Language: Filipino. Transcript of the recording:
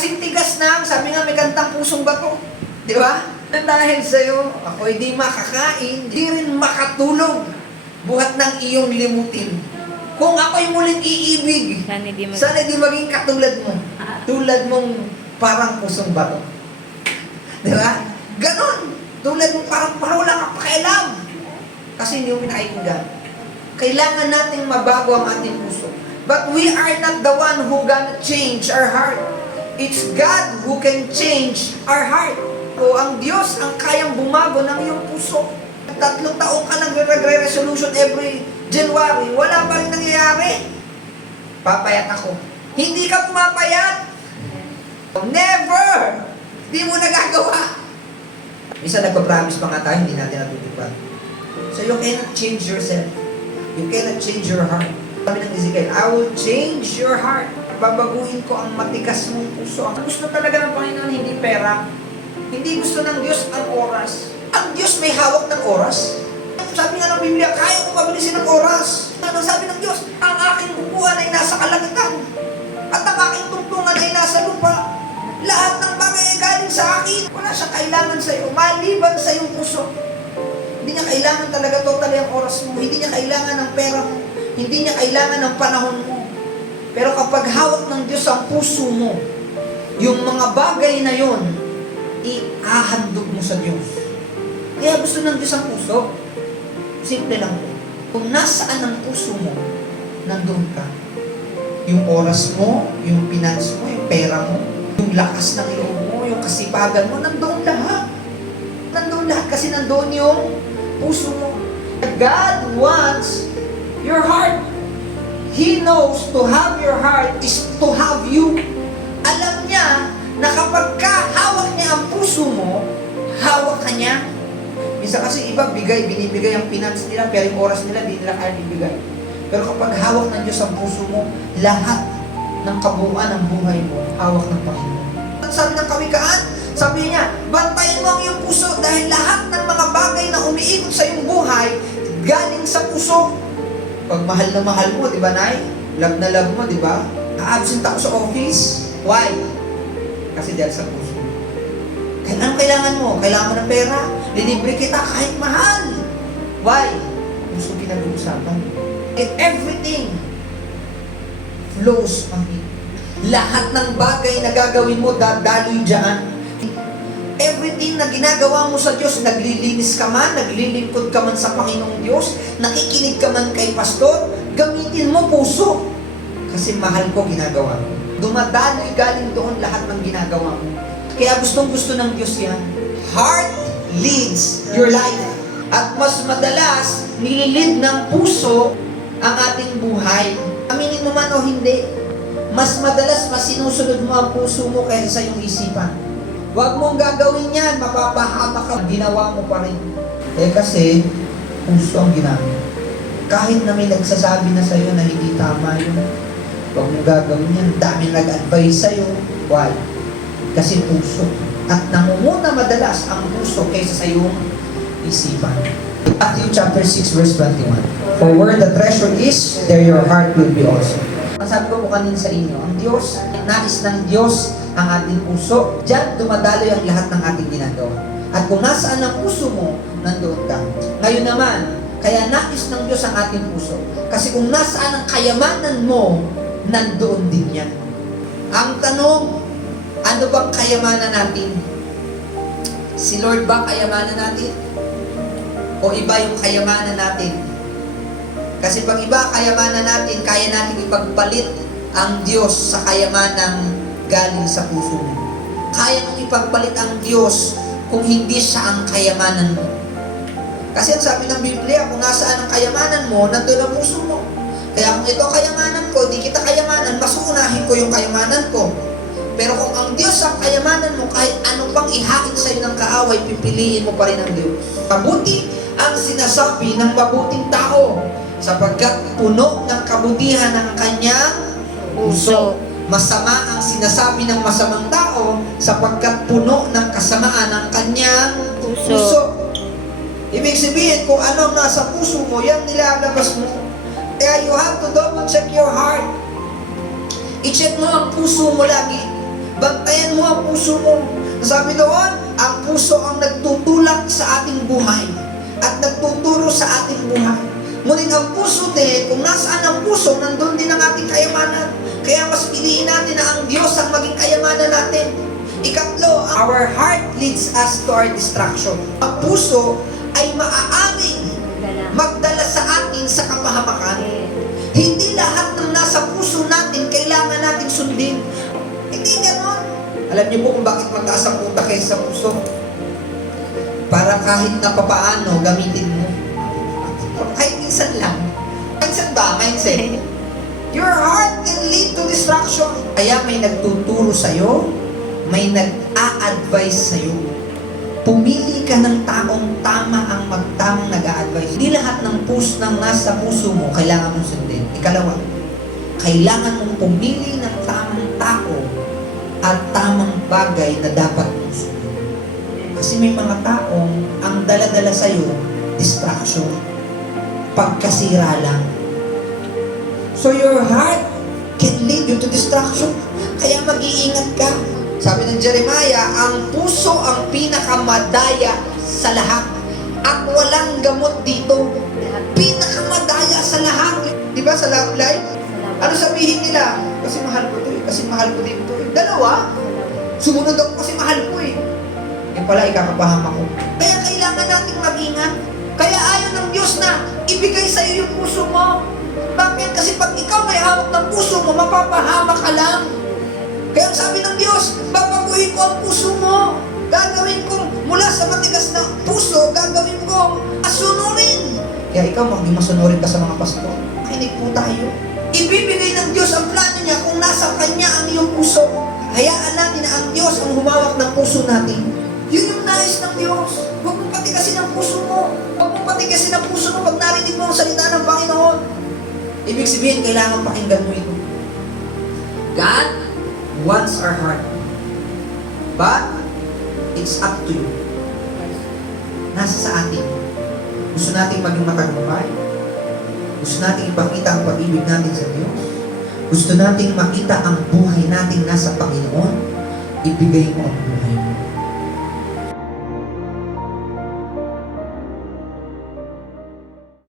kasing tigas na, sabi nga may kantang pusong bato. Di ba? Dahil sa'yo, ako hindi makakain, di rin makatulog, buhat ng iyong limutin. Kung ako'y muling iibig, sana di maging katulad mo. Tulad mong parang pusong bato. Di ba? Ganon. Tulad mong parang wala kang pakialam. Kasi hindi mo pinakikinggan. Kailangan nating mabago ang ating puso. But we are not the one who gonna change our heart. It's God who can change our heart. O ang Diyos ang kayang bumago ng iyong puso. 3 taong ka nagre-resolution every January, wala pa rin nangyayari. Papayat ako. Hindi ka pumapayat. Never! Hindi mo nagagawa. Isa nagpa-promise pa nga tayo, hindi natin natutupad. So you cannot change yourself. You cannot change your heart. Sabi ng Ezekiel, I will change your heart. Babaguhin ko ang matigas mong puso. Ang gusto talaga ng Panginoon, hindi pera. Hindi gusto ng Diyos ang oras. Ang Diyos may hawak ng oras. Sabi nga ng Biblia, kaya ko mabilisin ng oras. Ano sabi ng Diyos? Ang aking bubuan ay nasa kalangitan. At ang aking tungtungan ay nasa lupa. Lahat ng bagay ay galing sa akin. Wala siyang kailangan sa iyo. Maliban sa iyong puso. Hindi niya kailangan talaga totally ang oras mo. Hindi niya kailangan ng pera mo. Hindi niya kailangan ng panahon mo. Pero kapag hawak ng Diyos ang puso mo, yung mga bagay na yon, ihahandog mo sa Diyos. Kaya gusto ng Diyos ang puso. Simple lang po. Kung nasaan ang puso mo, nandun ka. Yung oras mo, yung finance mo, yung pera mo, yung lakas ng loob mo, yung kasipagan mo, nandoon lahat. Nandoon lahat kasi nandoon yung puso mo. God wants your heart. He knows to have your heart is to have you. Alam niya na kapag hawak niya ang puso mo, hawak ka niya. Minsan kasi iba binibigay ang finance nila, pero yung oras nila, di nila kaya bibigay. Pero kapag hawak ng Diyos ang puso mo, lahat ng kabuuan ng buhay mo, hawak ng Panginoon. Sabi ng Kawikaan, sabi niya, bantayan mo ang iyong puso dahil lahat ng mga bagay na umiikot sa iyong buhay, galing sa puso. Pag mahal na mahal mo, di ba, Nay? Love na love mo, di ba? Na-absent ako sa office. Why? Kasi dahil sa puso. Anong kailangan mo? Kailangan mo ng pera? Lilibre kita kahit mahal. Why? Puso pinag-uusapan. And everything flows from it. Lahat ng bagay na gagawin mo, dadaloy dyan. Everything na ginagawa mo sa Diyos, naglilinis ka man, naglilingkod ka man sa Panginoong Diyos, nakikinig ka man kay pastor, gamitin mo puso. Kasi mahal ko ginagawa mo. Dumadaloy galing doon lahat ng ginagawa mo. Kaya gustong-gusto ng Diyos yan. Heart leads your life. At mas madalas, nililid ng puso ang ating buhay. Aminin mo man o hindi, mas madalas sinusunod mo ang puso mo kaysa sa iyong isipan. Huwag mong gagawin yan, mapapahama ka, ginawa mo pa rin. Kasi, puso ang ginamit. Kahit na may nagsasabi na sa'yo na hindi tama yun, huwag mong gagawin yan. Dami nag-advise sa'yo. Why? Kasi puso. At nangunguna madalas ang puso kaysa sa iyong isipan. Matthew chapter 6 verse 21. For where the treasure is, there your heart will be also. Sabi ko po kanina sa inyo, ang Diyos, nais ng Diyos ang ating puso. Diyan dumadaloy ang lahat ng ating ginagawa. At kung nasaan ang puso mo, nandoon ka. Ngayon naman, kaya nais ng Diyos ang ating puso. Kasi kung nasaan ang kayamanan mo, nandoon din yan. Ang tanong, ano bang kayamanan natin? Si Lord ba kayamanan natin? O iba yung kayamanan natin? Kasi pag iba kayamanan natin, kaya natin ipagpalit ang Diyos sa kayamanang galing sa puso mo. Kaya mong ipagpalit ang Diyos kung hindi siya ang kayamanan mo. Kasi ang sabi ng Biblia, kung nasaan ang kayamanan mo, nandun ang puso mo. Kaya kung ito kayamanan ko, di kita kayamanan, mas uunahin ko yung kayamanan ko. Pero kung ang Diyos ang kayamanan mo, kahit ano pang ihain sa'yo ng kaaway, pipiliin mo pa rin ang Diyos. Mabuti ang sinasabi ng mabuting tao, sapagkat puno ng kabutihan ng kanyang puso. Masama ang sinasabi ng masamang tao, sapagkat puno ng kasamaan ng kanyang puso. Ibig sabihin, kung ano nasa puso mo, yan nilalabas mo. Kaya you have to double check your heart. I-check mo ang puso mo lagi. Bantayan mo ang puso mo. Sabi doon, ang puso ang nagtutulak sa ating buhay at nagtuturo sa ating buhay. Ngunit ang puso din, kung nasaan ang puso, nandun din ang ating kayamanan. Kaya mas piliin natin na ang Diyos ang maging kayamanan natin. Ikatlo, our heart leads us to our distraction. Ang puso ay maaaring magdala sa atin sa kapahamakan. Hindi lahat ng nasa puso natin kailangan natin sundin. Hindi ganon. Alam niyo po kung bakit mataas ang utak kaysa sa puso? Para kahit na papaano gamitin mo. Kahit minsan lang. Minsan ba? Mindset. Your heart can lead to distraction. Kaya may nagtuturo sa'yo, may nag-a-advise sa'yo. Pumili ka ng taong tama ang magtamang nag-a-advise. Hindi lahat ng nasa puso mo kailangan mong sundin. Ikalawa, kailangan mong pumili ng tamang tao at tamang bagay na dapat mong sundin. Kasi may mga taong ang dala-dala sa'yo, distraction, pagkasira lang. So your heart can lead you to destruction. Kaya mag-iingat ka. Sabi ng Jeremiah, ang puso ang pinakamadaya sa lahat at walang gamot dito. Pinakamadaya sa lahat. Di ba sa love life? Ano sabihin nila? Kasi mahal ko to eh. Kasi mahal ko din to eh. Dalawa? Sumunod ako kasi mahal ko eh. Yan pala, ikakapahama ko. Kaya kailangan natin mag-ingat. Kaya ayaw ng Diyos na ibigay sa iyo yung puso mo. Bakit? Kasi pag ikaw may hawak ng puso mo, mapapahama ka lang. Kaya ang sabi ng Diyos, babaguhin ko ang puso mo. Gagawin kong mula sa matigas na puso, gagawin kong asunurin. Kaya ikaw, maging masunurin ka sa mga pastor. Kinig po tayo. Ibibigay ng Diyos ang plano niya kung nasa Kanya ang iyong puso. Hayaan natin na ang Diyos ang humawak ng puso natin. Yun yung nais ng Diyos. Huwag mong patigasin ang puso mo. Huwag mong patigasin ang puso mo pag narinig mo ang salita ng Panginoon. Ibig sabihin, kailangan pakinggan mo ito. God wants our heart. But, it's up to you. Nasa sa atin. Gusto natin maging matagumpay. Gusto natin ipakita ang pag-ibig natin sa Diyos. Gusto natin makita ang buhay natin nasa Panginoon. Ibigay mo ang buhay mo.